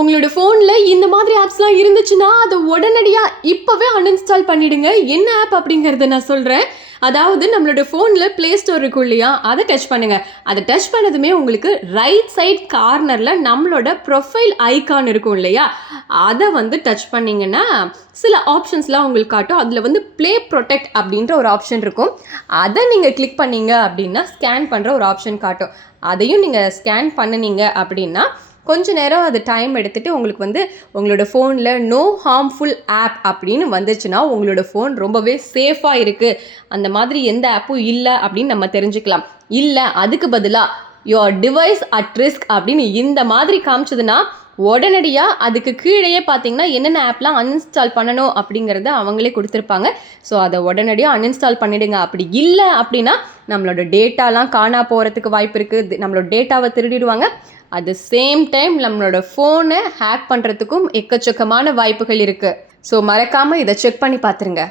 உங்களோட ஃபோனில் இந்த மாதிரி ஆப்ஸ்லாம் இருந்துச்சுன்னா அதை உடனடியாக இப்போவே அன்இன்ஸ்டால் பண்ணிவிடுங்க. என்ன ஆப் அப்படிங்கிறத நான் சொல்கிறேன். அதாவது நம்மளோட ஃபோனில் ப்ளே ஸ்டோர் இருக்கும் இல்லையா, அதை டச் பண்ணுங்கள். அதை டச் பண்ணதுமே உங்களுக்கு ரைட் சைட் கார்னரில் நம்மளோட ப்ரொஃபைல் ஐக்கான் இருக்கும் இல்லையா, அதை டச் பண்ணிங்கன்னா சில ஆப்ஷன்ஸ்லாம் உங்களுக்கு காட்டும். அதில் ப்ளே ப்ரொடெக்ட் அப்படின்ற ஒரு ஆப்ஷன் இருக்கும். அதை நீங்கள் கிளிக் பண்ணீங்க அப்படின்னா ஸ்கேன் பண்ணுற ஒரு ஆப்ஷன் காட்டும். அதையும் நீங்கள் ஸ்கேன் பண்ணினீங்க அப்படின்னா கொஞ்ச நேரம் அது டைம் எடுத்துகிட்டு உங்களுக்கு உங்களோட ஃபோனில் நோ ஹார்ம்ஃபுல் ஆப் அப்படின்னு வந்துச்சுன்னா உங்களோட ஃபோன் ரொம்பவே சேஃபாக இருக்குது, அந்த மாதிரி எந்த ஆப்பும் இல்லை அப்படின்னு நம்ம தெரிஞ்சுக்கலாம். இல்லை அதுக்கு பதிலாக யுவர் டிவைஸ் அட் ரிஸ்க் அப்படின்னு இந்த மாதிரி காமிச்சதுன்னா உடனடியாக அதுக்கு கீழேயே பார்த்தீங்கன்னா என்னென்ன ஆப்லாம் அன்இன்ஸ்டால் பண்ணணும் அப்படிங்கிறத அவங்களே கொடுத்துருப்பாங்க. ஸோ அதை உடனடியாக அன்இன்ஸ்டால் பண்ணிவிடுங்க. அப்படி இல்லை அப்படின்னா நம்மளோட டேட்டாலாம் காணா போகிறதுக்கு வாய்ப்பு இருக்குது. நம்மளோட டேட்டாவை திருடிடுவாங்க. அட் த சேம் டைம் நம்மளோட ஃபோனை ஹேக் பண்ணுறதுக்கும் எக்கச்சக்கமான வாய்ப்புகள் இருக்குது. ஸோ மறக்காமல் இதை செக் பண்ணி பார்த்துருங்க.